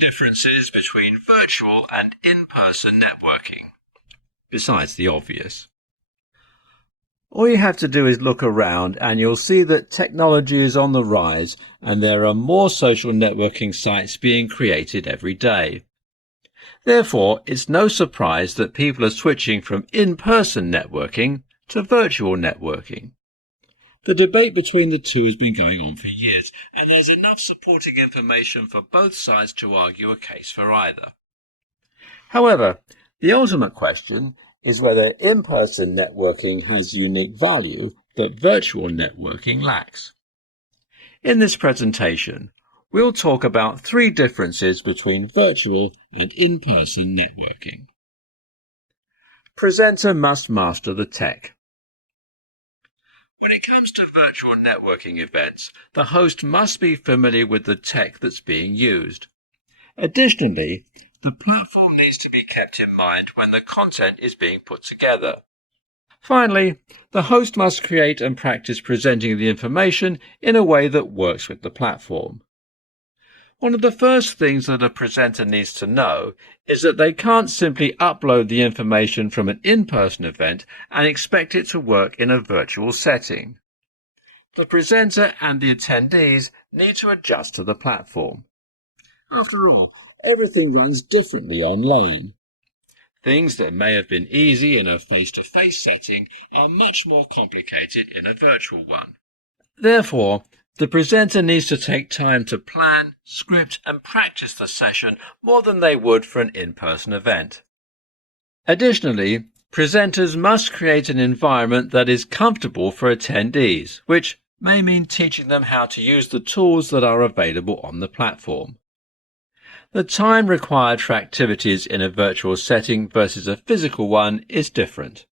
differences between virtual and in-person networking, besides the obvious. All you have to do is look around and you'll see that technology is on the rise and there are more social networking sites being created every day. Therefore, it's no surprise that people are switching from in-person networking to virtual networking. The debate between the two has been going on for years, and there's enough supporting information for both sides to argue a case for either. However, the ultimate question is whether in-person networking has unique value that virtual networking lacks. In this presentation, we'll talk about 3 differences between virtual and in-person networking. Presenter must master the tech. When it comes to virtual networking events, the host must be familiar with the tech that's being used. Additionally, the platform needs to be kept in mind when the content is being put together. Finally, the host must create and practice presenting the information in a way that works with the platform. One of the first things that a presenter needs to know is that they can't simply upload the information from an in-person event and expect it to work in a virtual setting. The presenter and the attendees need to adjust to the platform. After all, everything runs differently online. Things that may have been easy in a face-to-face setting are much more complicated in a virtual one. Therefore, the presenter needs to take time to plan, script and practice the session more than they would for an in-person event. Additionally, presenters must create an environment that is comfortable for attendees, which may mean teaching them how to use the tools that are available on the platform. The time required for activities in a virtual setting versus a physical one is different.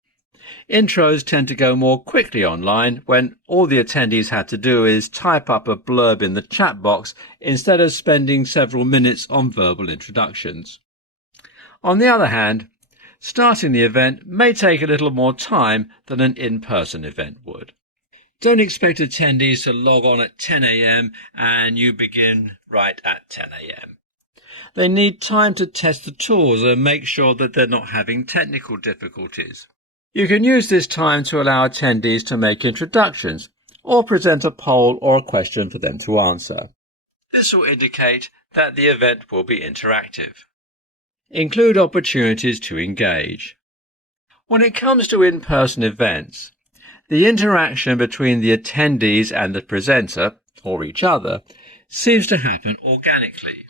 Intros tend to go more quickly online when all the attendees have to do is type up a blurb in the chat box instead of spending several minutes on verbal introductions. On the other hand, starting the event may take a little more time than an in-person event would. Don't expect attendees to log on at 10 a.m. and you begin right at 10 a.m. They need time to test the tools and make sure that they're not having technical difficulties. You can use this time to allow attendees to make introductions or present a poll or a question for them to answer. This will indicate that the event will be interactive. Include opportunities to engage. When it comes to in-person events, the interaction between the attendees and the presenter, or each other, seems to happen organically.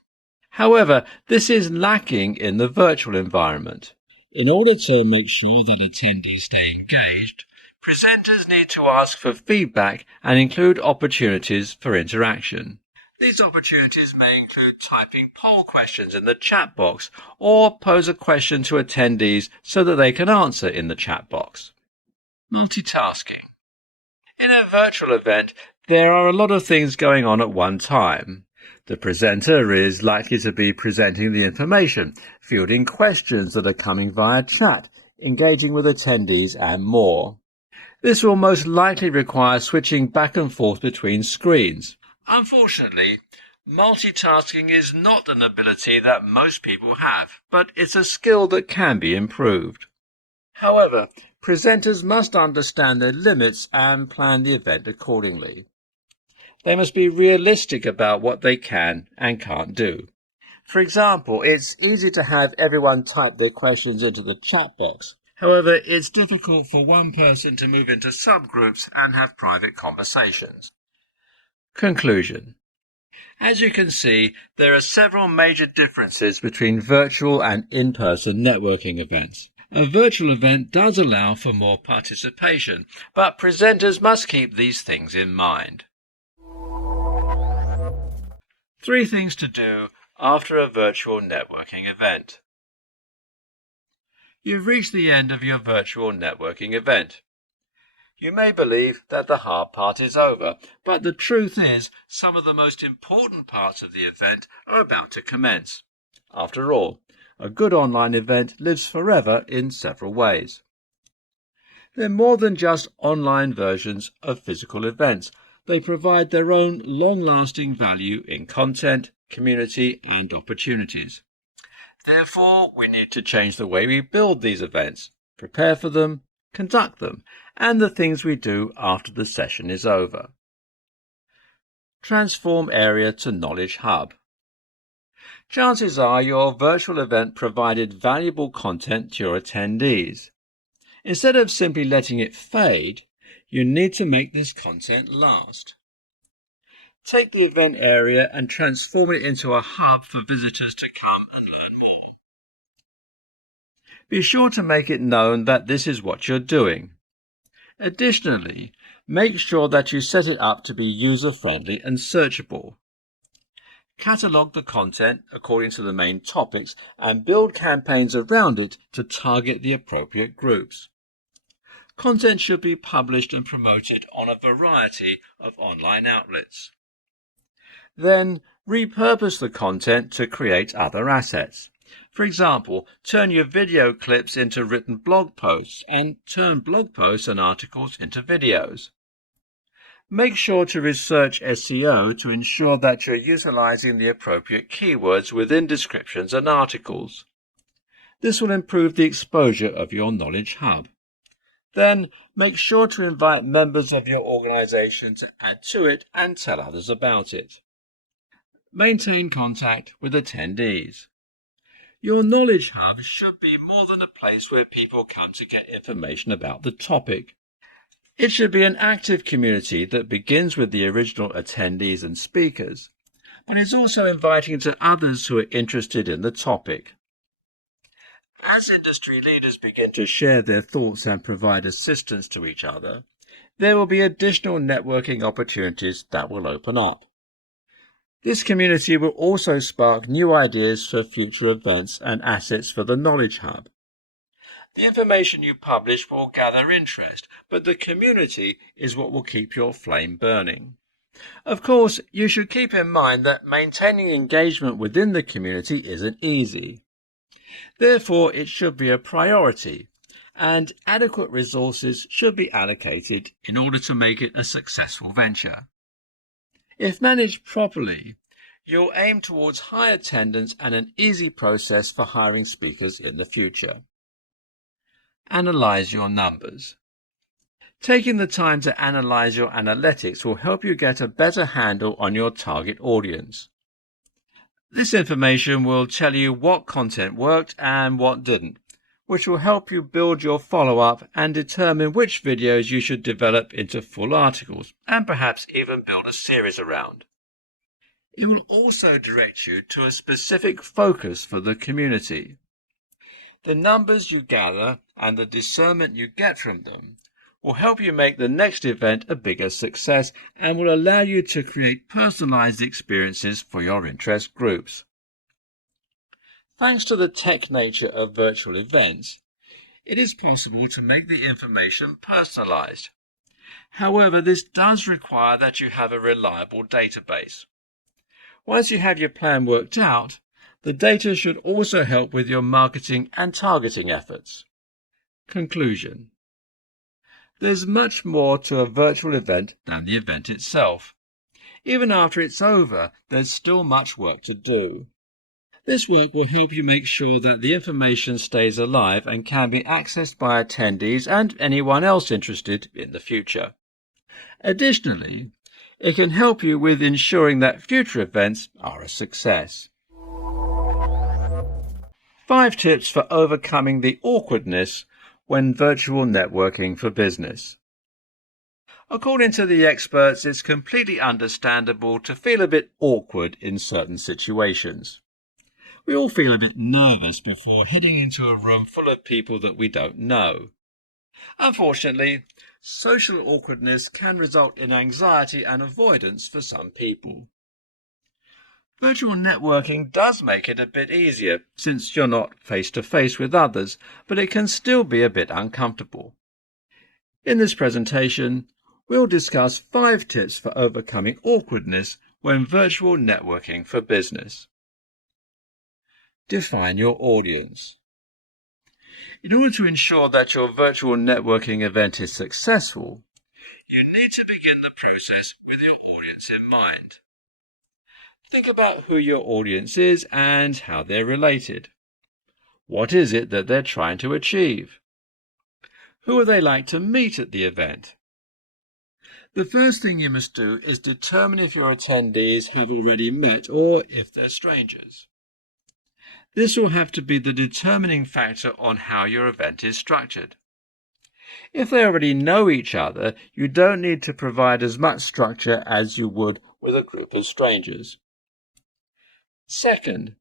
However, this is lacking in the virtual environment. In order to make sure that attendees stay engaged, presenters need to ask for feedback and include opportunities for interaction. These opportunities may include typing poll questions in the chat box or pose a question to attendees so that they can answer in the chat box. Multitasking. In a virtual event, there are a lot of things going on at one time. The presenter is likely to be presenting the information, fielding questions that are coming via chat, engaging with attendees and more. This will most likely require switching back and forth between screens. Unfortunately, multitasking is not an ability that most people have, but it's a skill that can be improved. However, presenters must understand their limits and plan the event accordingly. They must be realistic about what they can and can't do. For example, it's easy to have everyone type their questions into the chat box. However, it's difficult for one person to move into subgroups and have private conversations. Conclusion. As you can see, there are several major differences between virtual and in-person networking events. A virtual event does allow for more participation, but presenters must keep these things in mind. 3 things to do after a virtual networking event. You've reached the end of your virtual networking event. You may believe that the hard part is over, but the truth is some of the most important parts of the event are about to commence. After all, a good online event lives forever in several ways. They're more than just online versions of physical events. They provide their own long-lasting value in content, community, and opportunities. Therefore, we need to change the way we build these events, prepare for them, conduct them, and the things we do after the session is over. Transform area to knowledge hub. Chances are your virtual event provided valuable content to your attendees. Instead of simply letting it fade, you need to make this content last. Take the event area and transform it into a hub for visitors to come and learn more. Be sure to make it known that this is what you're doing. Additionally, make sure that you set it up to be user-friendly and searchable. Catalogue the content according to the main topics and build campaigns around it to target the appropriate groups. Content should be published and promoted on a variety of online outlets. Then, repurpose the content to create other assets. For example, turn your video clips into written blog posts and turn blog posts and articles into videos. Make sure to research SEO to ensure that you're utilizing the appropriate keywords within descriptions and articles. This will improve the exposure of your Knowledge Hub. Then, make sure to invite members of your organization to add to it and tell others about it. Maintain contact with attendees. Your Knowledge Hub should be more than a place where people come to get information about the topic. It should be an active community that begins with the original attendees and speakers, but is also inviting to others who are interested in the topic. As industry leaders begin to share their thoughts and provide assistance to each other, there will be additional networking opportunities that will open up. This community will also spark new ideas for future events and assets for the Knowledge Hub. The information you publish will gather interest, but the community is what will keep your flame burning. Of course, you should keep in mind that maintaining engagement within the community isn't easy. Therefore, it should be a priority, and adequate resources should be allocated in order to make it a successful venture. If managed properly, you'll aim towards high attendance and an easy process for hiring speakers in the future. Analyze your numbers. Taking the time to analyze your analytics will help you get a better handle on your target audience. This information will tell you what content worked and what didn't, which will help you build your follow-up and determine which videos you should develop into full articles and perhaps even build a series around. It will also direct you to a specific focus for the community. The numbers you gather and the discernment you get from them will help you make the next event a bigger success and will allow you to create personalized experiences for your interest groups. Thanks to the tech nature of virtual events, it is possible to make the information personalized. However, this does require that you have a reliable database. Once you have your plan worked out, the data should also help with your marketing and targeting efforts. Conclusion. There's much more to a virtual event than the event itself. Even after it's over, there's still much work to do. This work will help you make sure that the information stays alive and can be accessed by attendees and anyone else interested in the future. Additionally, it can help you with ensuring that future events are a success. 5 tips for overcoming the awkwardness when virtual networking for business. According to the experts, it's completely understandable to feel a bit awkward in certain situations. We all feel a bit nervous before heading into a room full of people that we don't know. Unfortunately, social awkwardness can result in anxiety and avoidance for some people. Virtual networking does make it a bit easier since you're not face-to-face with others, but it can still be a bit uncomfortable. In this presentation, we'll discuss 5 tips for overcoming awkwardness when virtual networking for business. Define your audience. In order to ensure that your virtual networking event is successful, you need to begin the process with your audience in mind. Think about who your audience is and how they're related. What is it that they're trying to achieve? Who would they like to meet at the event? The first thing you must do is determine if your attendees have already met or if they're strangers. This will have to be the determining factor on how your event is structured. If they already know each other, you don't need to provide as much structure as you would with a group of strangers. Second,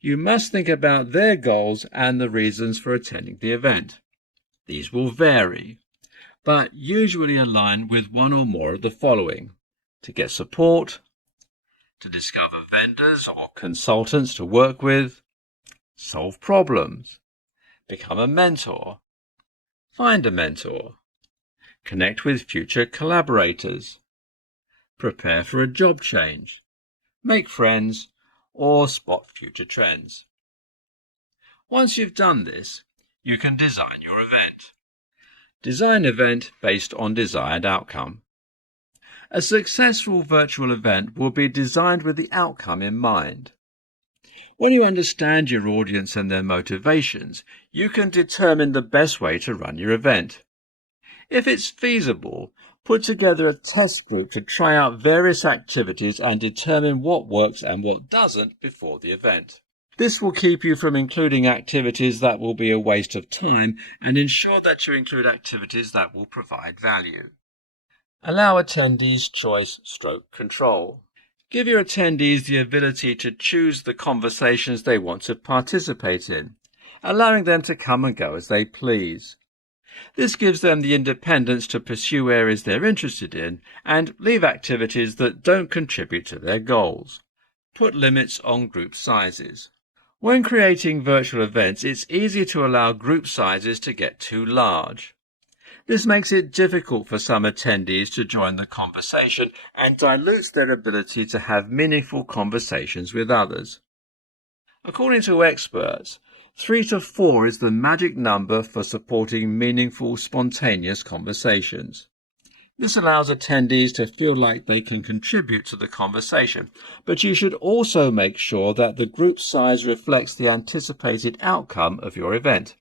you must think about their goals and the reasons for attending the event. These will vary, but usually align with one or more of the following: to get support, to discover vendors or consultants to work with, solve problems, become a mentor, find a mentor, connect with future collaborators, prepare for a job change, make friends, or spot future trends. Once you've done this, you can design your event. Design event based on desired outcome. A successful virtual event will be designed with the outcome in mind. When you understand your audience and their motivations, you can determine the best way to run your event. If it's feasible, put together a test group to try out various activities and determine what works and what doesn't before the event. This will keep you from including activities that will be a waste of time and ensure that you include activities that will provide value. Allow attendees choice/control. Give your attendees the ability to choose the conversations they want to participate in, allowing them to come and go as they please. This gives them the independence to pursue areas they're interested in and leave activities that don't contribute to their goals. Put limits on group sizes. When creating virtual events, it's easy to allow group sizes to get too large. This makes it difficult for some attendees to join the conversation and dilutes their ability to have meaningful conversations with others. According to experts, 3 to 4 is the magic number for supporting meaningful, spontaneous conversations. This allows attendees to feel like they can contribute to the conversation, but you should also make sure that the group size reflects the anticipated outcome of your event.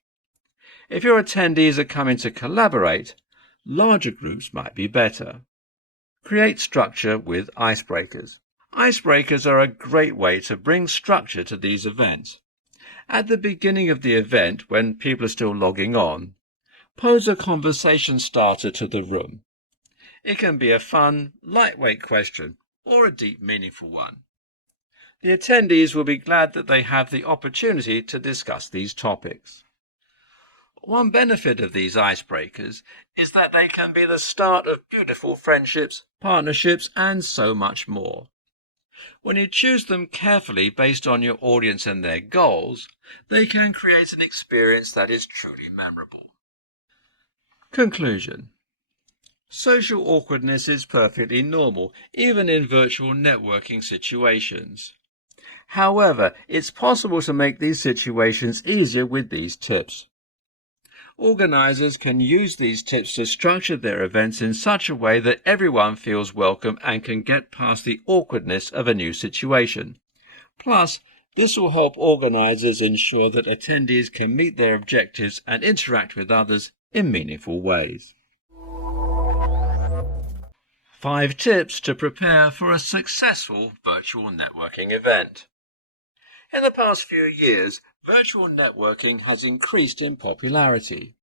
If your attendees are coming to collaborate, larger groups might be better. Create structure with icebreakers. Icebreakers are a great way to bring structure to these events. At the beginning of the event, when people are still logging on, pose a conversation starter to the room. It can be a fun, lightweight question or a deep, meaningful one. The attendees will be glad that they have the opportunity to discuss these topics. One benefit of these icebreakers is that they can be the start of beautiful friendships, partnerships, and so much more. When you choose them carefully based on your audience and their goals, they can create an experience that is truly memorable. Conclusion. Social awkwardness is perfectly normal, even in virtual networking situations. However, it's possible to make these situations easier with these tips. Organizers can use these tips to structure their events in such a way that everyone feels welcome and can get past the awkwardness of a new situation. Plus, this will help organizers ensure that attendees can meet their objectives and interact with others in meaningful ways. 5 tips to prepare for a successful virtual networking event. In the past few years, virtual networking has increased in popularity.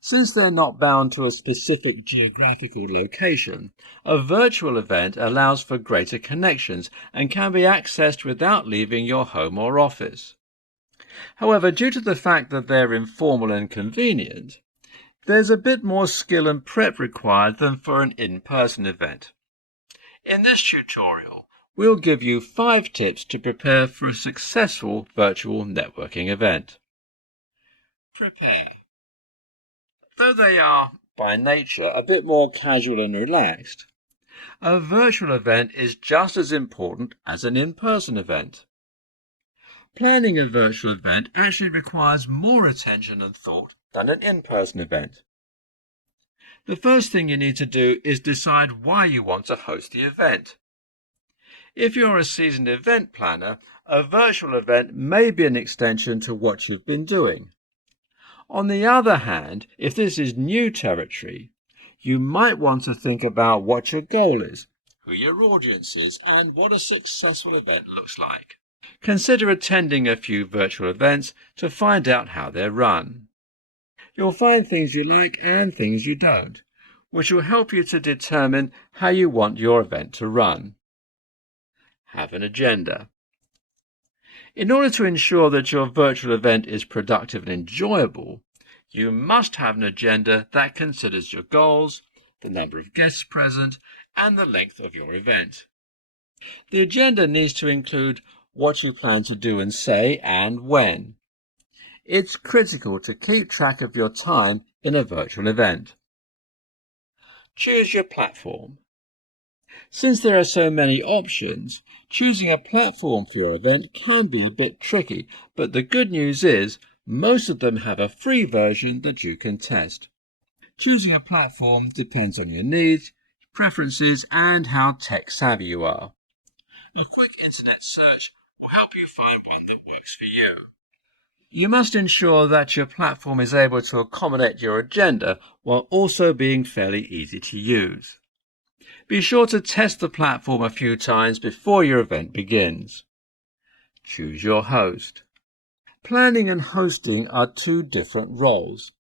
Since they're not bound to a specific geographical location, a virtual event allows for greater connections and can be accessed without leaving your home or office. However, due to the fact that they're informal and convenient, there's a bit more skill and prep required than for an in-person event. In this tutorial, we'll give you 5 tips to prepare for a successful virtual networking event. Prepare. Though they are, by nature, a bit more casual and relaxed, a virtual event is just as important as an in-person event. Planning a virtual event actually requires more attention and thought than an in-person event. The first thing you need to do is decide why you want to host the event. If you're a seasoned event planner, a virtual event may be an extension to what you've been doing. On the other hand, if this is new territory, you might want to think about what your goal is, who your audience is, and what a successful event looks like. Consider attending a few virtual events to find out how they're run. You'll find things you like and things you don't, which will help you to determine how you want your event to run. Have an agenda. In order to ensure that your virtual event is productive and enjoyable, you must have an agenda that considers your goals, the number of guests present, and the length of your event. The agenda needs to include what you plan to do and say and when. It's critical to keep track of your time in a virtual event. Choose your platform. Since there are so many options, choosing a platform for your event can be a bit tricky, but the good news is most of them have a free version that you can test. Choosing a platform depends on your needs, preferences, and how tech-savvy you are. A quick internet search will help you find one that works for you. You must ensure that your platform is able to accommodate your agenda while also being fairly easy to use. Be sure to test the platform a few times before your event begins. Choose your host. Planning and hosting are two different roles.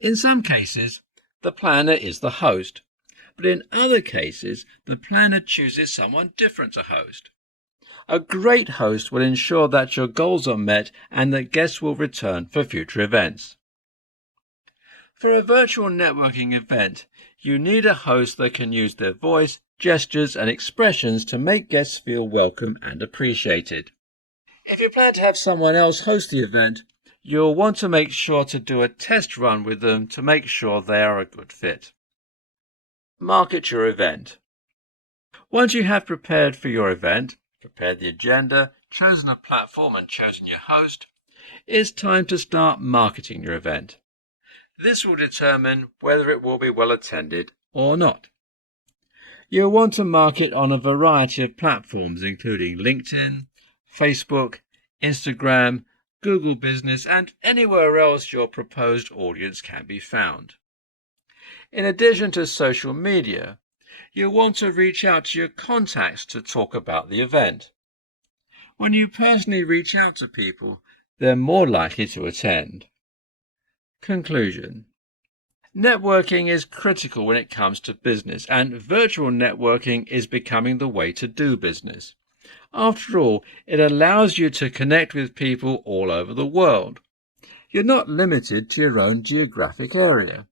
In some cases, the planner is the host, but in other cases, the planner chooses someone different to host. A great host will ensure that your goals are met and that guests will return for future events. For a virtual networking event, you need a host that can use their voice, gestures, and expressions to make guests feel welcome and appreciated. If you plan to have someone else host the event, you'll want to make sure to do a test run with them to make sure they are a good fit. Market your event. Once you have prepared for your event, prepared the agenda, chosen a platform and chosen your host, it's time to start marketing your event. This will determine whether it will be well attended or not. You'll want to market on a variety of platforms including LinkedIn, Facebook, Instagram, Google Business, and anywhere else your proposed audience can be found. In addition to social media, you'll want to reach out to your contacts to talk about the event. When you personally reach out to people, they're more likely to attend. Conclusion. Networking is critical when it comes to business, and virtual networking is becoming the way to do business. After all, it allows you to connect with people all over the world. You're not limited to your own geographic area.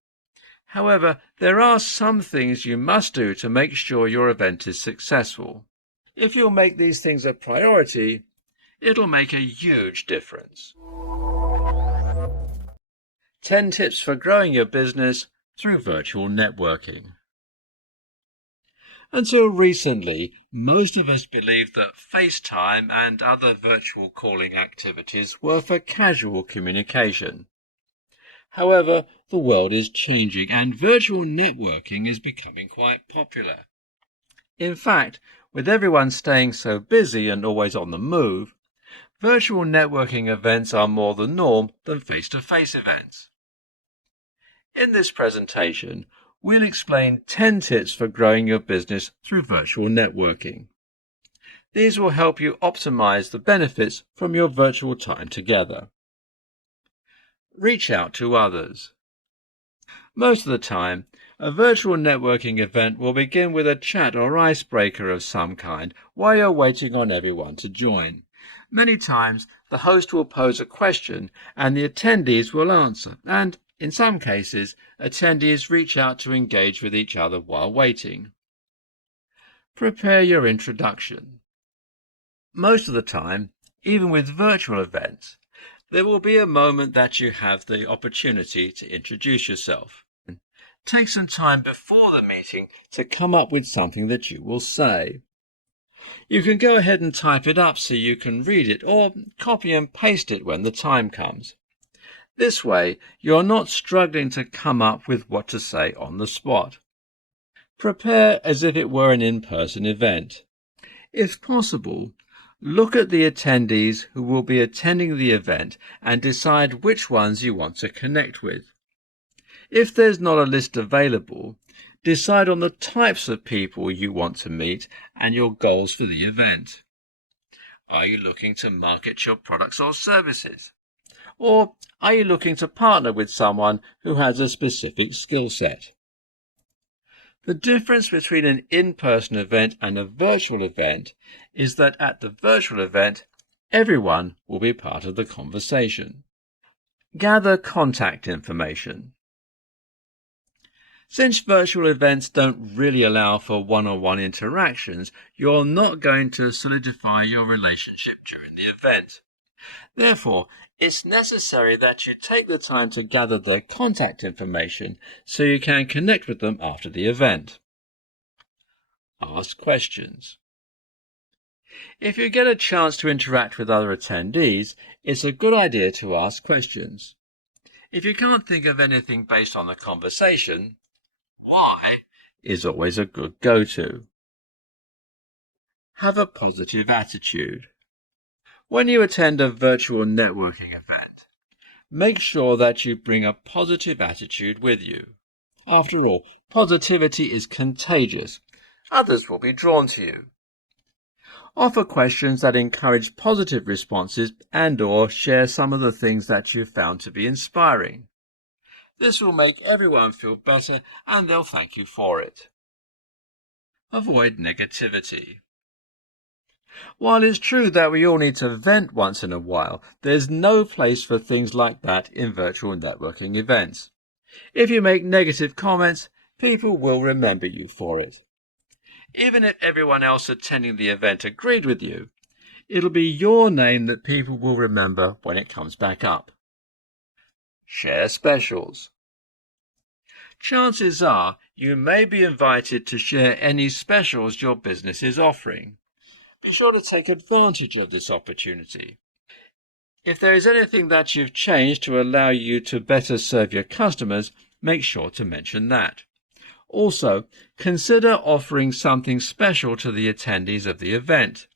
However, there are some things you must do to make sure your event is successful. If you'll make these things a priority, it'll make a huge difference. 10 tips for growing your business through virtual networking. Until recently, most of us believed that FaceTime and other virtual calling activities were for casual communication. However, the world is changing and virtual networking is becoming quite popular. In fact, with everyone staying so busy and always on the move, virtual networking events are more the norm than face-to-face events. In this presentation, we'll explain 10 tips for growing your business through virtual networking. These will help you optimize the benefits from your virtual time together. Reach out to others. Most of the time, a virtual networking event will begin with a chat or icebreaker of some kind while you're waiting on everyone to join. Many times, the host will pose a question and the attendees will answer, and in some cases, attendees reach out to engage with each other while waiting. Prepare your introduction. Most of the time, even with virtual events, there will be a moment that you have the opportunity to introduce yourself. Take some time before the meeting to come up with something that you will say. You can go ahead and type it up so you can read it, or copy and paste it when the time comes. This way, you're not struggling to come up with what to say on the spot. Prepare as if it were an in-person event. If possible, look at the attendees who will be attending the event and decide which ones you want to connect with. If there's not a list available, decide on the types of people you want to meet and your goals for the event. Are you looking to market your products or services? Or are you looking to partner with someone who has a specific skill set? The difference between an in-person event and a virtual event is that at the virtual event, everyone will be part of the conversation. Gather contact information. Since virtual events don't really allow for one-on-one interactions, you're not going to solidify your relationship during the event. Therefore, it's necessary that you take the time to gather their contact information so you can connect with them after the event. Ask questions. If you get a chance to interact with other attendees, it's a good idea to ask questions. If you can't think of anything based on the conversation, why is always a good go-to. Have a positive attitude. When you attend a virtual networking event, make sure that you bring a positive attitude with you. After all, positivity is contagious. Others will be drawn to you. Offer questions that encourage positive responses and/or share some of the things that you found to be inspiring. This will make everyone feel better and they'll thank you for it. Avoid negativity. While it's true that we all need to vent once in a while, there's no place for things like that in virtual networking events. If you make negative comments, people will remember you for it. Even if everyone else attending the event agreed with you, it'll be your name that people will remember when it comes back up. Share specials. Chances are you may be invited to share any specials your business is offering. Be sure to take advantage of this opportunity. If there is anything that you've changed to allow you to better serve your customers, make sure to mention that. Also, consider offering something special to the attendees of the event.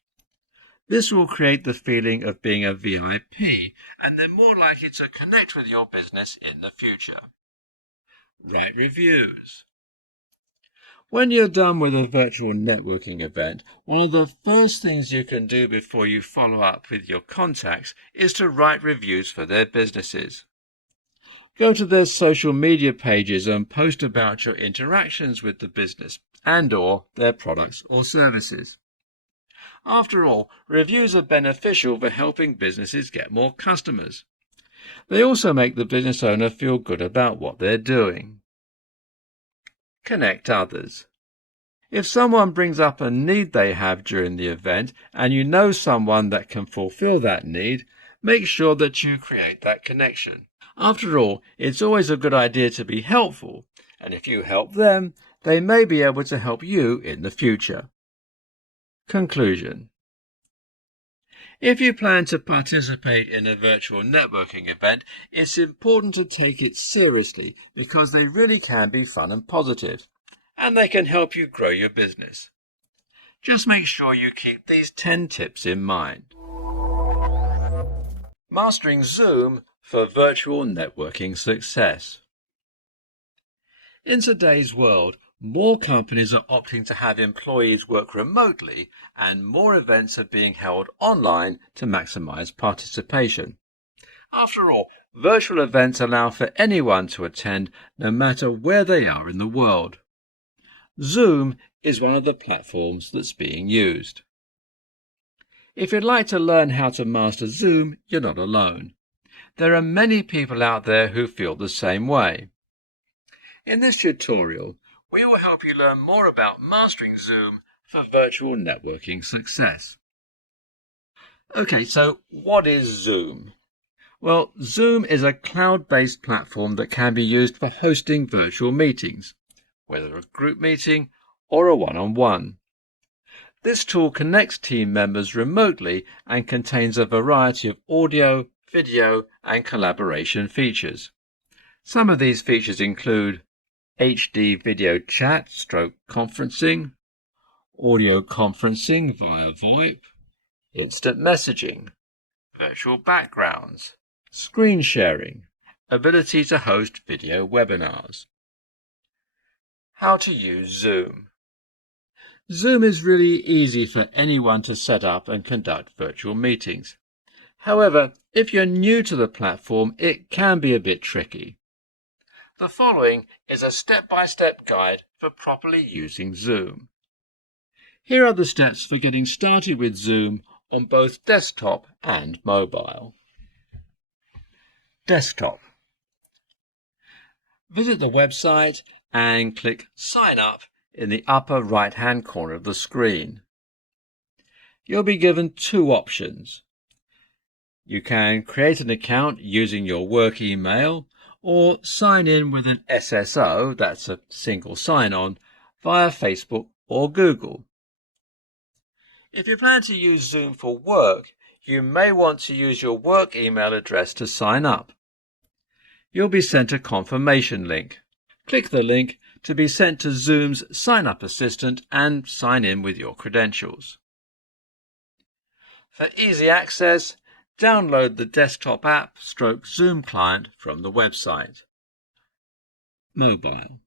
This will create the feeling of being a VIP, and they're more likely to connect with your business in the future. Write reviews. When you're done with a virtual networking event, one of the first things you can do before you follow up with your contacts is to write reviews for their businesses. Go to their social media pages and post about your interactions with the business and/or their products or services. After all, reviews are beneficial for helping businesses get more customers. They also make the business owner feel good about what they're doing. Connect others. If someone brings up a need they have during the event and you know someone that can fulfill that need, make sure that you create that connection. After all, it's always a good idea to be helpful, and if you help them, they may be able to help you in the future. Conclusion. If you plan to participate in a virtual networking event, it's important to take it seriously because they really can be fun and positive, and they can help you grow your business. Just make sure you keep these 10 tips in mind. Mastering Zoom for virtual networking success. In today's world, more companies are opting to have employees work remotely, and more events are being held online to maximize participation. After all, virtual events allow for anyone to attend no matter where they are in the world. Zoom is one of the platforms that's being used. If you'd like to learn how to master Zoom, you're not alone. There are many people out there who feel the same way. In this tutorial, we will help you learn more about mastering Zoom for virtual networking success. Okay, so what is Zoom? Well, Zoom is a cloud-based platform that can be used for hosting virtual meetings, whether a group meeting or a one-on-one. This tool connects team members remotely and contains a variety of audio, video, and collaboration features. Some of these features include HD video chat / conferencing, audio conferencing via VoIP, instant messaging, virtual backgrounds, screen sharing, ability to host video webinars. How to use Zoom. Zoom is really easy for anyone to set up and conduct virtual meetings. However, if you're new to the platform, it can be a bit tricky. The following is a step-by-step guide for properly using Zoom. Here are the steps for getting started with Zoom on both desktop and mobile. Desktop. Visit the website and click Sign Up in the upper right-hand corner of the screen. You'll be given two options. You can create an account using your work email or sign in with an SSO, that's a single sign-on, via Facebook or Google. If you plan to use Zoom for work, you may want to use your work email address to sign up. You'll be sent a confirmation link. Click the link to be sent to Zoom's sign-up assistant and sign in with your credentials. For easy access, download the desktop app / Zoom client from the website. Mobile.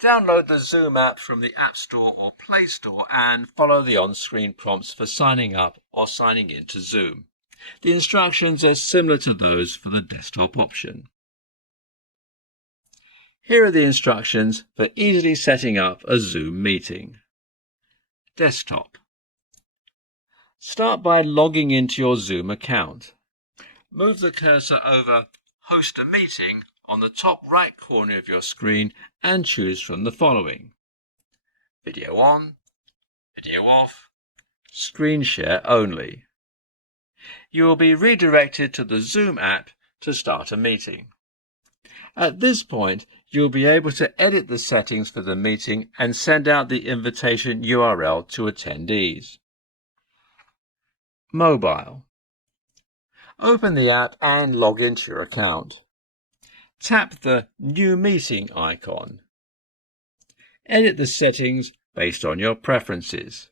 Download the Zoom app from the App Store or Play Store and follow the on-screen prompts for signing up or signing in to Zoom. The instructions are similar to those for the desktop option. Here are the instructions for easily setting up a Zoom meeting. Desktop. Start by logging into your Zoom account. Move the cursor over Host a Meeting on the top right corner of your screen and choose from the following: Video on, video off, screen share only. You will be redirected to the Zoom app to start a meeting. At this point, you'll be able to edit the settings for the meeting and send out the invitation URL to attendees. Mobile. Open the app and log into your account. Tap the New Meeting icon. Edit the settings based on your preferences.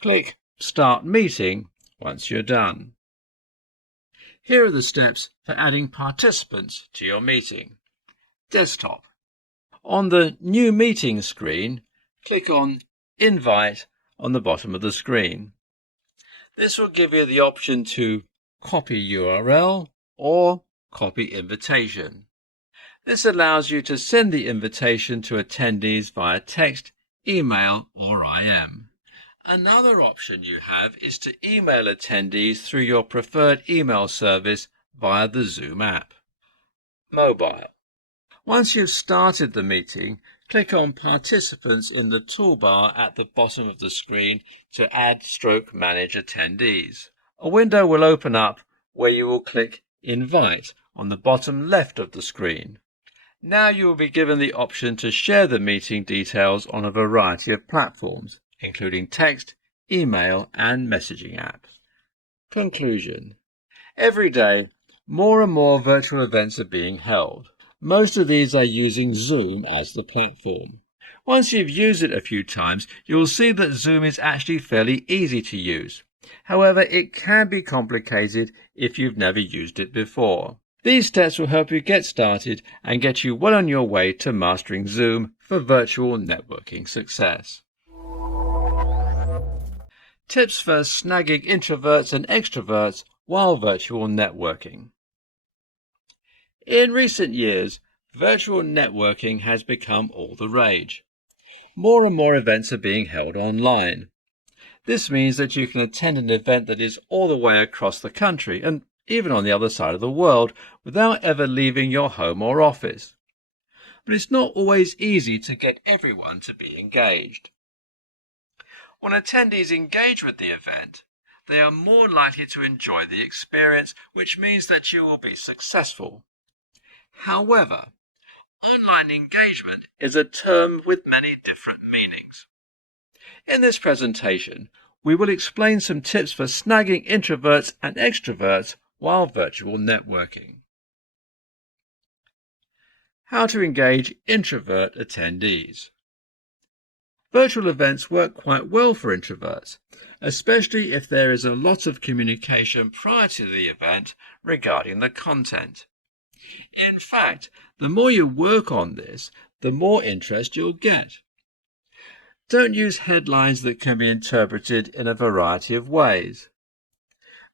Click Start Meeting once you're done. Here are the steps for adding participants to your meeting. Desktop. On the New Meeting screen, click on Invite on the bottom of the screen. This will give you the option to copy URL or copy invitation. This allows you to send the invitation to attendees via text, email, or IM. Another option you have is to email attendees through your preferred email service via the Zoom app. Mobile. Once you've started the meeting, click on Participants in the toolbar at the bottom of the screen to add / manage attendees. A window will open up where you will click Invite on the bottom left of the screen. Now you will be given the option to share the meeting details on a variety of platforms, including text, email, and messaging apps. Conclusion. Every day, more and more virtual events are being held. Most of these are using Zoom as the platform. Once you've used it a few times, you'll see that Zoom is actually fairly easy to use. However, it can be complicated if you've never used it before. These steps will help you get started and get you well on your way to mastering Zoom for virtual networking success. Tips for snagging introverts and extroverts while virtual networking. In recent years, virtual networking has become all the rage. More and more events are being held online. This means that you can attend an event that is all the way across the country and even on the other side of the world without ever leaving your home or office. But it's not always easy to get everyone to be engaged. When attendees engage with the event, they are more likely to enjoy the experience, which means that you will be successful. However, online engagement is a term with many different meanings. In this presentation, we will explain some tips for snagging introverts and extroverts while virtual networking. How to engage introvert attendees. Virtual events work quite well for introverts, especially if there is a lot of communication prior to the event regarding the content. In fact, the more you work on this, the more interest you'll get. Don't use headlines that can be interpreted in a variety of ways.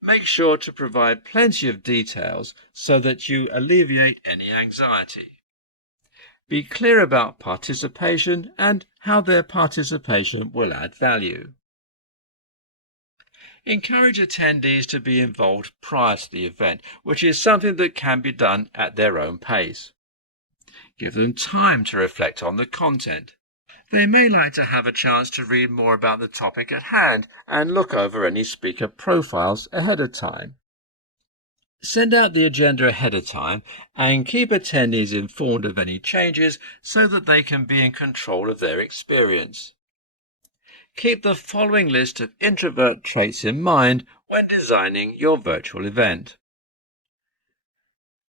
Make sure to provide plenty of details so that you alleviate any anxiety. Be clear about participation and how their participation will add value. Encourage attendees to be involved prior to the event, which is something that can be done at their own pace. Give them time to reflect on the content. They may like to have a chance to read more about the topic at hand and look over any speaker profiles ahead of time. Send out the agenda ahead of time and keep attendees informed of any changes so that they can be in control of their experience. Keep the following list of introvert traits in mind when designing your virtual event.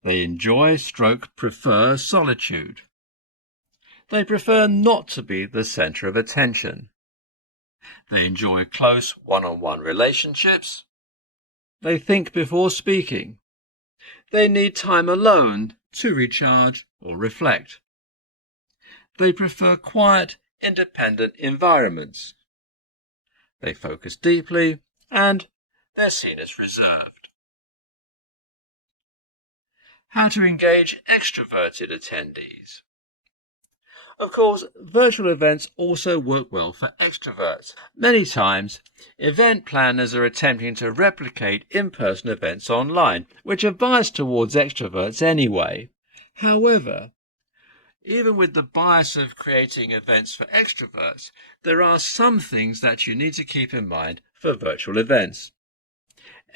They enjoy/prefer solitude. They prefer not to be the center of attention. They enjoy close one-on-one relationships. They think before speaking. They need time alone to recharge or reflect. They prefer quiet, independent environments. They focus deeply, and they're seen as reserved. How to engage extroverted attendees. Of course, virtual events also work well for extroverts. Many times, event planners are attempting to replicate in-person events online, which are biased towards extroverts anyway. However, even with the bias of creating events for extroverts, there are some things that you need to keep in mind for virtual events.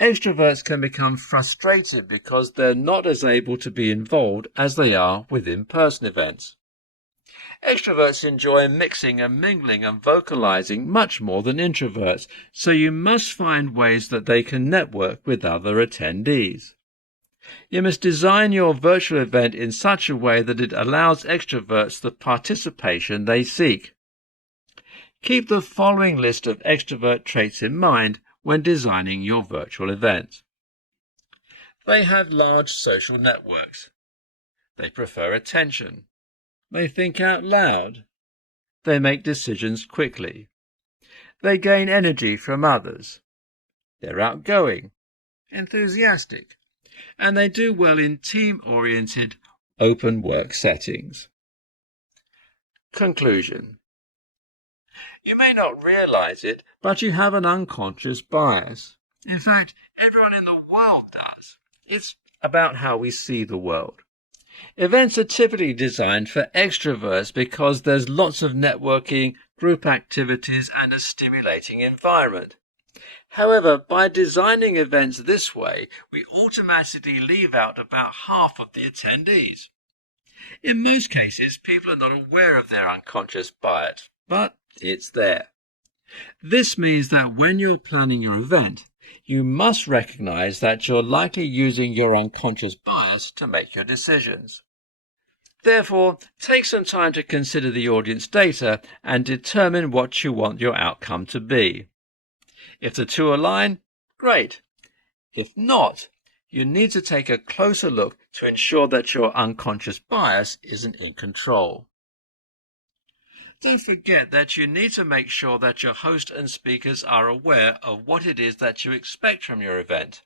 Extroverts can become frustrated because they're not as able to be involved as they are with in-person events. Extroverts enjoy mixing and mingling and vocalizing much more than introverts, so you must find ways that they can network with other attendees. You must design your virtual event in such a way that it allows extroverts the participation they seek. Keep the following list of extrovert traits in mind when designing your virtual event. They have large social networks. They prefer attention. They think out loud. They make decisions quickly. They gain energy from others. They're outgoing, enthusiastic, and they do well in team-oriented, open work settings. Conclusion. You may not realize it, but you have an unconscious bias. In fact, everyone in the world does. It's about how we see the world. Events are typically designed for extroverts because there's lots of networking, group activities, and a stimulating environment. However, by designing events this way, we automatically leave out about half of the attendees. In most cases, people are not aware of their unconscious bias, but it's there. This means that when you're planning your event, you must recognize that you're likely using your unconscious bias to make your decisions. Therefore, take some time to consider the audience data and determine what you want your outcome to be. If the two align, great. If not, you need to take a closer look to ensure that your unconscious bias isn't in control. Don't forget that you need to make sure that your host and speakers are aware of what it is that you expect from your event.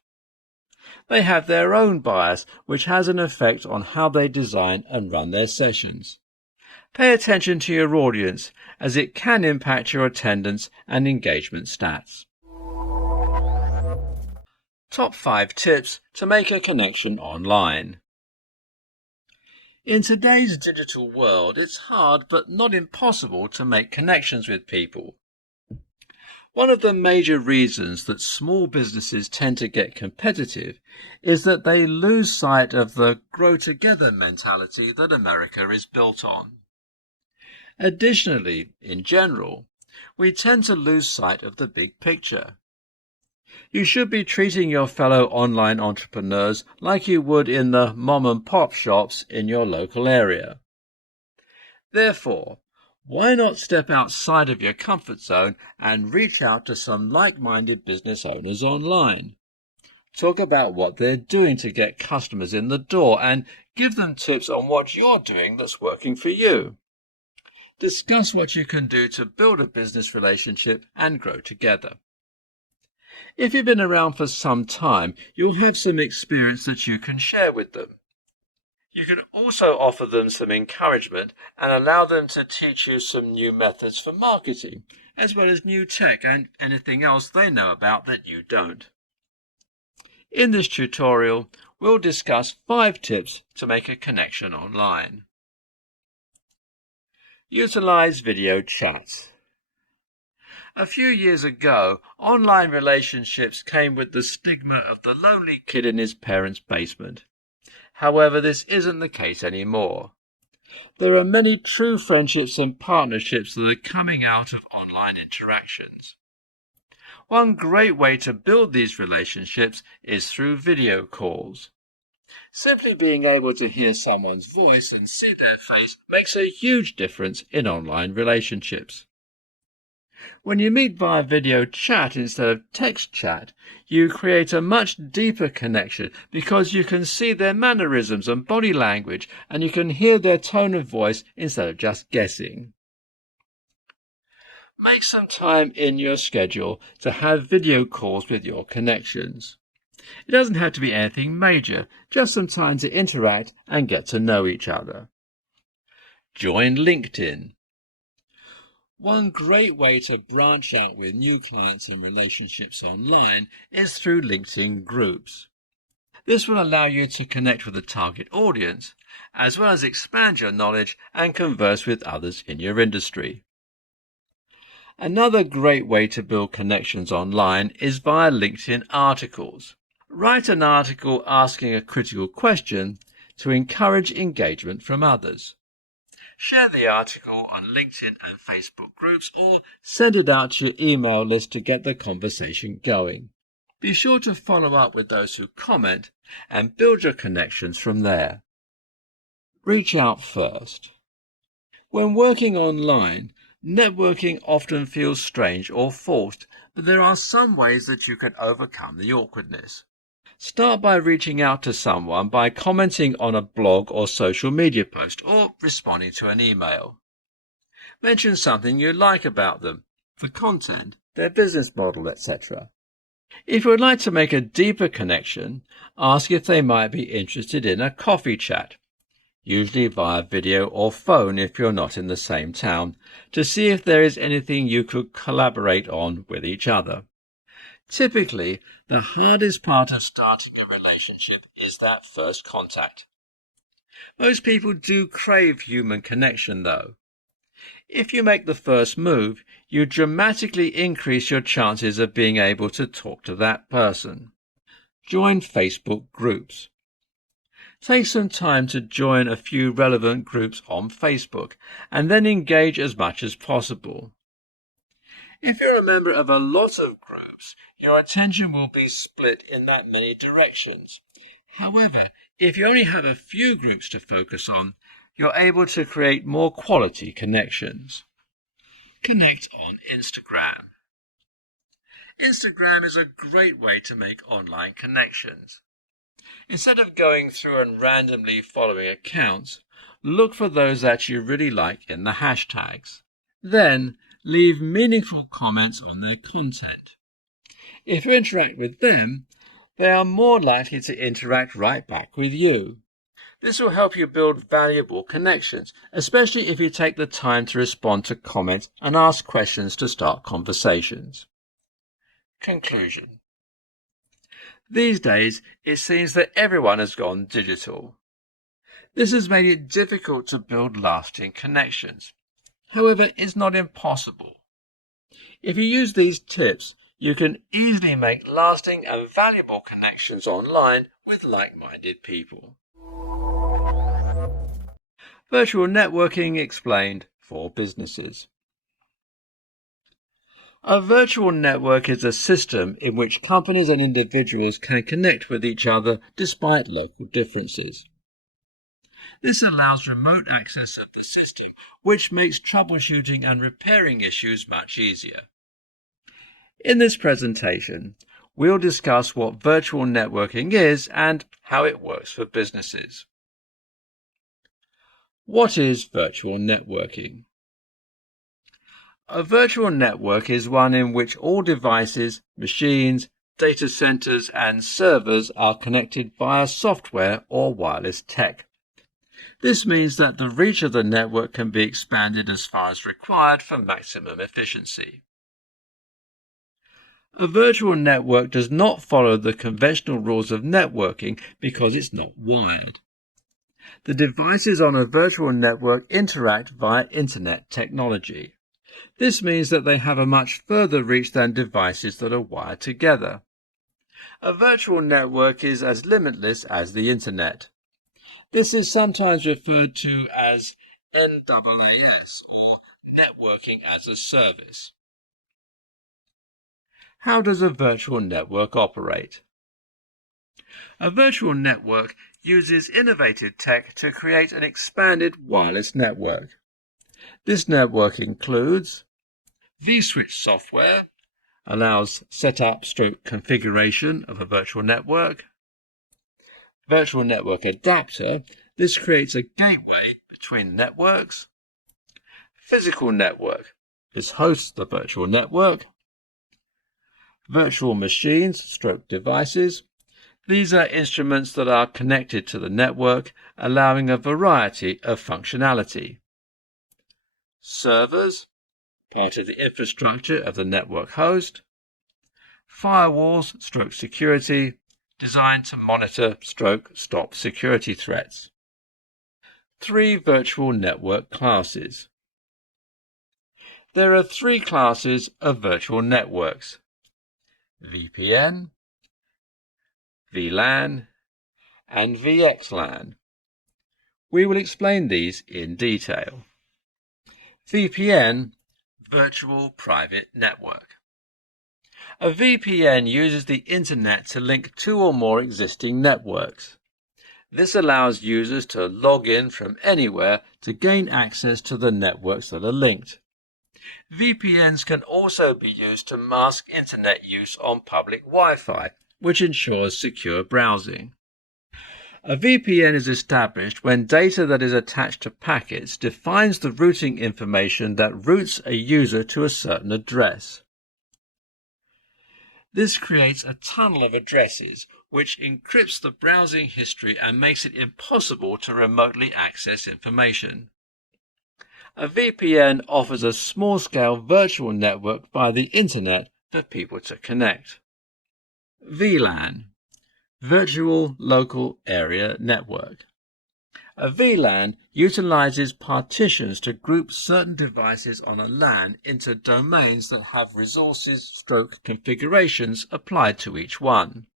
They have their own bias, which has an effect on how they design and run their sessions. Pay attention to your audience, as it can impact your attendance and engagement stats. Top 5 tips to make a connection online. In today's digital world, it's hard but not impossible to make connections with people. One of the major reasons that small businesses tend to get competitive is that they lose sight of the grow together mentality that America is built on. Additionally, in general, we tend to lose sight of the big picture. You should be treating your fellow online entrepreneurs like you would in the mom and pop shops in your local area. Therefore, Why not step outside of your comfort zone and reach out to some like-minded business owners online? Talk about what they're doing to get customers in the door and give them tips on what you're doing that's working for you. Discuss what you can do to build a business relationship and grow together. If you've been around for some time, you'll have some experience that you can share with them. You can also offer them some encouragement and allow them to teach you some new methods for marketing, as well as new tech and anything else they know about that you don't. In this tutorial, we'll discuss 5 tips to make a connection online. Utilize video chats. A few years ago, online relationships came with the stigma of the lonely kid in his parents' basement. However, this isn't the case anymore. There are many true friendships and partnerships that are coming out of online interactions. One great way to build these relationships is through video calls. Simply being able to hear someone's voice and see their face makes a huge difference in online relationships. When you meet via video chat instead of text chat, you create a much deeper connection because you can see their mannerisms and body language, and you can hear their tone of voice instead of just guessing. Make some time in your schedule to have video calls with your connections. It doesn't have to be anything major, just some time to interact and get to know each other. Join LinkedIn. One great way to branch out with new clients and relationships online is through LinkedIn groups. This will allow you to connect with a target audience, as well as expand your knowledge and converse with others in your industry. Another great way to build connections online is via LinkedIn articles. Write an article asking a critical question to encourage engagement from others. Share the article on LinkedIn and Facebook groups or send it out to your email list to get the conversation going. Be sure to follow up with those who comment and build your connections from there. Reach out first. When working online, networking often feels strange or forced, but there are some ways that you can overcome the awkwardness. Start by reaching out to someone by commenting on a blog or social media post or responding to an email. Mention something you like about them, the content, their business model, etc. If you would like to make a deeper connection, ask if they might be interested in a coffee chat, usually via video or phone if you're not in the same town, to see if there is anything you could collaborate on with each other. Typically, the hardest part of starting a relationship is that first contact. Most people do crave human connection, though. If you make the first move, you dramatically increase your chances of being able to talk to that person. Join Facebook groups. Take some time to join a few relevant groups on Facebook, and then engage as much as possible. If you're a member of a lot of groups, your attention will be split in that many directions. However, if you only have a few groups to focus on, you're able to create more quality connections. Connect on Instagram. Instagram is a great way to make online connections. Instead of going through and randomly following accounts, look for those that you really like in the hashtags. Then, leave meaningful comments on their content. If you interact with them, they are more likely to interact right back with you. This will help you build valuable connections, especially if you take the time to respond to comments and ask questions to start conversations. Conclusion. These days, it seems that everyone has gone digital. This has made it difficult to build lasting connections. However, it's not impossible. If you use these tips, you can easily make lasting and valuable connections online with like-minded people. Virtual networking explained for businesses. A virtual network is a system in which companies and individuals can connect with each other despite local differences. This allows remote access of the system, which makes troubleshooting and repairing issues much easier. In this presentation, we'll discuss what virtual networking is and how it works for businesses. What is virtual networking? A virtual network is one in which all devices, machines, data centers, and servers are connected via software or wireless tech. This means that the reach of the network can be expanded as far as required for maximum efficiency. A virtual network does not follow the conventional rules of networking because it's not wired. The devices on a virtual network interact via Internet technology. This means that they have a much further reach than devices that are wired together. A virtual network is as limitless as the Internet. This is sometimes referred to as NAAS, or Networking as a Service. How does a virtual network operate? A virtual network uses innovative tech to create an expanded wireless network. This network includes vSwitch software, allows setup/configuration of a virtual network. Virtual network adapter, this creates a gateway between networks. Physical network, this hosts the virtual network. Virtual machines/devices, these are instruments that are connected to the network, allowing a variety of functionality. Servers, part of the infrastructure of the network host. Firewalls/security, designed to monitor/stop security threats. 3 virtual network classes. There are 3 classes of virtual networks: VPN, VLAN, and VXLAN. We will explain these in detail. VPN, Virtual Private Network. A VPN uses the Internet to link 2 or more existing networks. This allows users to log in from anywhere to gain access to the networks that are linked. VPNs can also be used to mask Internet use on public Wi-Fi, which ensures secure browsing. A VPN is established when data that is attached to packets defines the routing information that routes a user to a certain address. This creates a tunnel of addresses, which encrypts the browsing history and makes it impossible to remotely access information. A VPN offers a small-scale virtual network via the Internet for people to connect. VLAN, Virtual Local Area Network. A VLAN utilizes partitions to group certain devices on a LAN into domains that have resources/configurations applied to each one.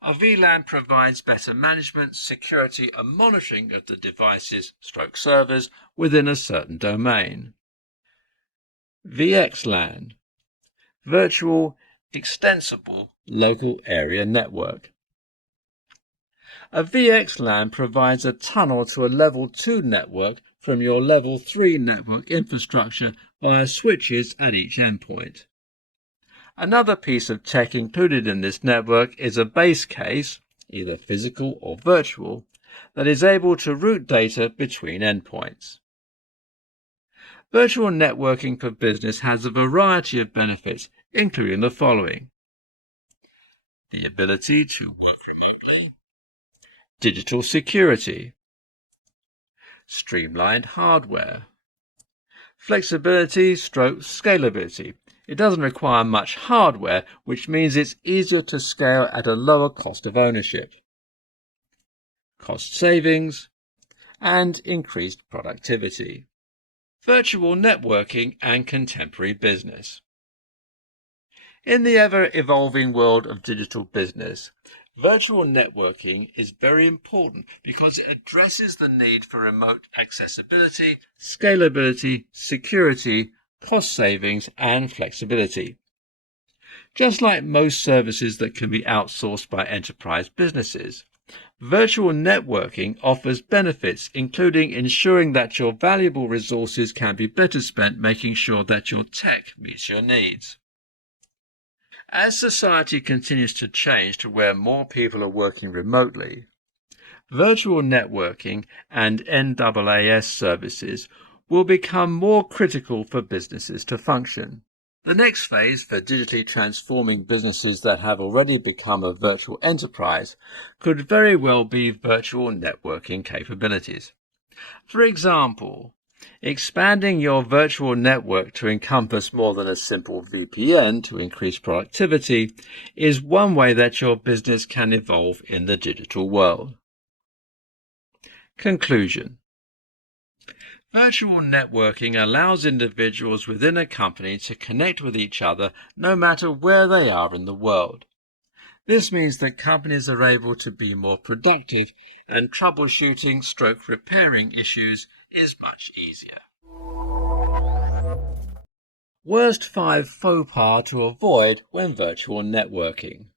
A VLAN provides better management, security, and monitoring of the devices/servers within a certain domain. VXLAN, Virtual Extensible Local Area Network. A VXLAN provides a tunnel to a Level 2 network from your Level 3 network infrastructure via switches at each endpoint. Another piece of tech included in this network is a base case, either physical or virtual, that is able to route data between endpoints. Virtual networking for business has a variety of benefits, including the following: the ability to work remotely, digital security, streamlined hardware, flexibility/scalability. It doesn't require much hardware, which means it's easier to scale at a lower cost of ownership, cost savings, and increased productivity. Virtual networking and contemporary business. In the ever-evolving world of digital business, virtual networking is very important because it addresses the need for remote accessibility, scalability, security, cost savings, and flexibility. Just like most services that can be outsourced by enterprise businesses, Virtual networking offers benefits, including ensuring that your valuable resources can be better spent making sure that your tech meets your needs. As society continues to change to where more people are working remotely, virtual networking and NaaS services will become more critical for businesses to function. The next phase for digitally transforming businesses that have already become a virtual enterprise could very well be virtual networking capabilities. For example, expanding your virtual network to encompass more than a simple VPN to increase productivity is one way that your business can evolve in the digital world. Conclusion. Virtual networking allows individuals within a company to connect with each other no matter where they are in the world. This means that companies are able to be more productive and troubleshooting/repairing issues is much easier. Worst 5 faux pas to avoid when virtual networking.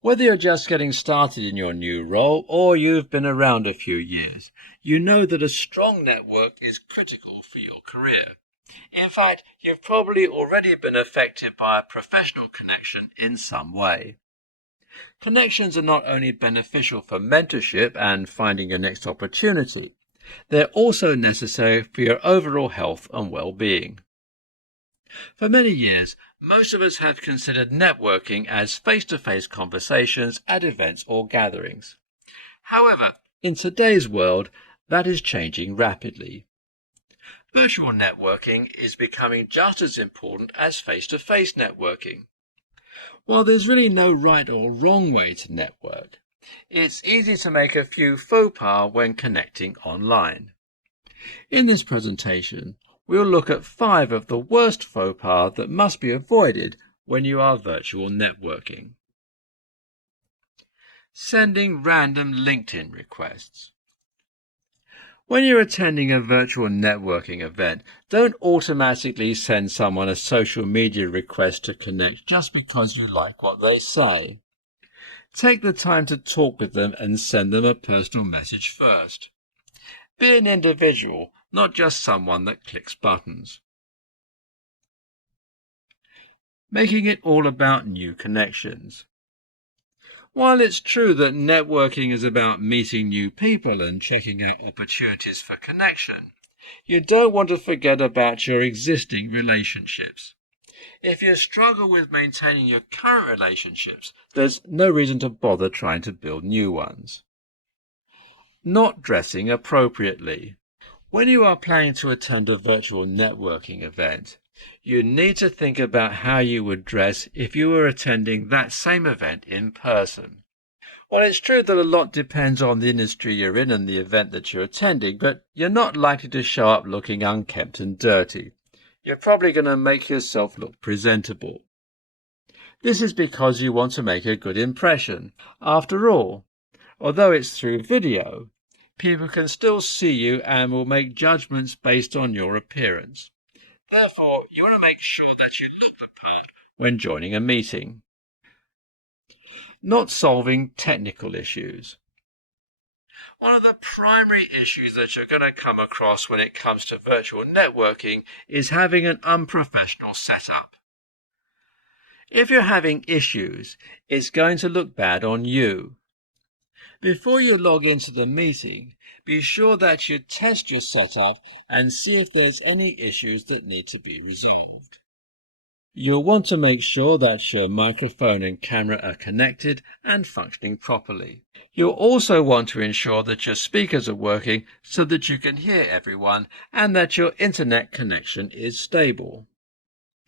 Whether you're just getting started in your new role or you've been around a few years, you know that a strong network is critical for your career. In fact, you've probably already been affected by a professional connection in some way. Connections are not only beneficial for mentorship and finding your next opportunity, they're also necessary for your overall health and well-being. For many years, most of us have considered networking as face-to-face conversations at events or gatherings. However, in today's world, that is changing rapidly. Virtual networking is becoming just as important as face-to-face networking. While there's really no right or wrong way to network, it's easy to make a few faux pas when connecting online. In this presentation, we'll look at 5 of the worst faux pas that must be avoided when you are virtual networking. Sending random LinkedIn requests. When you're attending a virtual networking event, don't automatically send someone a social media request to connect just because you like what they say. Take the time to talk with them and send them a personal message first. Be an individual, not just someone that clicks buttons. Making it all about new connections. While it's true that networking is about meeting new people and checking out opportunities for connection, you don't want to forget about your existing relationships. If you struggle with maintaining your current relationships, there's no reason to bother trying to build new ones. Not dressing appropriately. When you are planning to attend a virtual networking event, you need to think about how you would dress if you were attending that same event in person. Well, it's true that a lot depends on the industry you're in and the event that you're attending, but you're not likely to show up looking unkempt and dirty. You're probably going to make yourself look presentable. This is because you want to make a good impression. After all, although it's through video, people can still see you and will make judgments based on your appearance. Therefore, you want to make sure that you look the part when joining a meeting. Not solving technical issues. One of the primary issues that you're going to come across when it comes to virtual networking is having an unprofessional setup. If you're having issues, it's going to look bad on you. Before you log into the meeting, be sure that you test your setup and see if there's any issues that need to be resolved. You'll want to make sure that your microphone and camera are connected and functioning properly. You'll also want to ensure that your speakers are working so that you can hear everyone and that your internet connection is stable.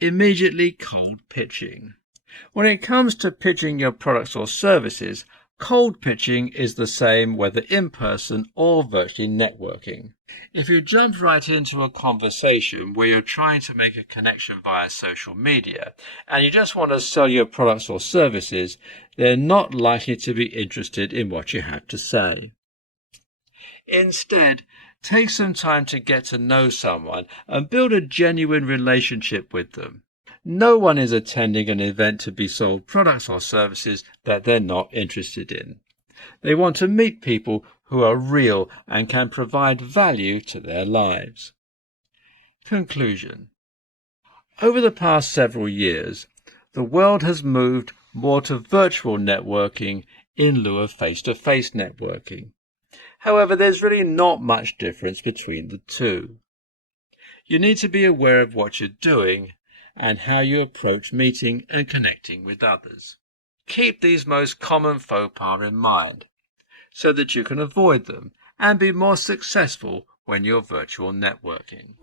Immediately cold pitching. When it comes to pitching your products or services, cold pitching is the same whether in person or virtually networking. If you jump right into a conversation where you're trying to make a connection via social media and you just want to sell your products or services, they're not likely to be interested in what you have to say. Instead, take some time to get to know someone and build a genuine relationship with them. No one is attending an event to be sold products or services that they're not interested in. They want to meet people who are real and can provide value to their lives. Conclusion. Over the past several years, the world has moved more to virtual networking in lieu of face-to-face networking. However, there's really not much difference between the two. You need to be aware of what you're doing and how you approach meeting and connecting with others. Keep these most common faux pas in mind so that you can avoid them and be more successful when you're virtual networking.